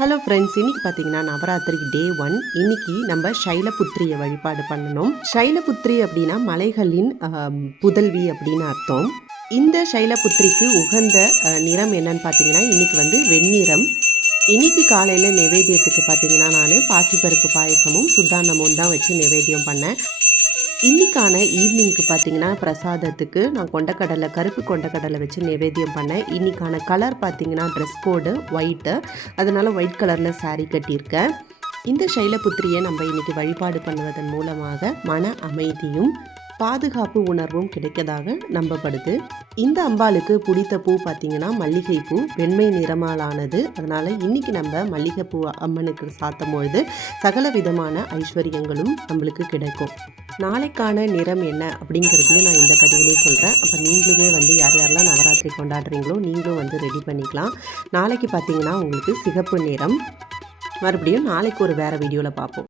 Hello friends, இன்னைக்கு பார்த்தீங்கன்னா நவராத்திரி டே 1. இன்னைக்கு நம்ம சைலபுத்திரியை வழிபாடு பண்ணணும். சைலபுத்திரி அப்படின்னா மலைகளின் புதல்வி அப்படின்னு அர்த்தம். இந்த சைலபுத்திரிக்கு உகந்த நிறம் என்னன்னு பார்த்தீங்கன்னா இன்னைக்கு வந்து வெண்ணிறம். இன்னைக்கு காலையில் நைவேத்தியத்துக்கு பார்த்தீங்கன்னா நான் பாசிப்பருப்பு பாயசமும் சுத்தான்னமும் தான் வச்சு நைவேத்தியம் பண்ணேன். இன்றைக்கான ஈவினிங்க்கு பார்த்தீங்கன்னா பிரசாதத்துக்கு நான் கொண்டக்கடலை கருப்பு கொண்டக்கடலை வச்சு நைவேத்தியம் பண்ணேன். இன்றைக்கான கலர் பார்த்தீங்கன்னா ட்ரெஸ் கோடு ஒயிட்டு, அதனால் ஒயிட் கலரில் சாரீ கட்டியிருக்கேன். இந்த சைலபுத்திரியை நம்ம இன்றைக்கி வழிபாடு பண்ணுவதன் மூலமாக மன அமைதியும் பாதுகாப்பு உணர்வும் கிடைக்கதாக நம்பப்படுது. இந்த அம்பாளுக்கு பிடித்த பூ பார்த்திங்கன்னா மல்லிகைப்பூ, வெண்மை நிறமாலானது. அதனால் இன்றைக்கி நம்ம மல்லிகைப்பூ அம்மனுக்கு சாத்தும் பொழுது சகல விதமான ஐஸ்வர்யங்களும் நம்மளுக்கு கிடைக்கும். நாளைக்கான நிறம் என்ன அப்படிங்கிறதையும் நான் இந்த பதிவிலே சொல்கிறேன். அப்போ நீங்களுமே வந்து யார் யாரெல்லாம் நவராத்திரி கொண்டாடுறீங்களோ நீங்களும் வந்து ரெடி பண்ணிக்கலாம். நாளைக்கு பார்த்திங்கன்னா உங்களுக்கு சிகப்பு நிறம். மறுபடியும் நாளைக்கு ஒரு வேறு வீடியோவில் பார்ப்போம்.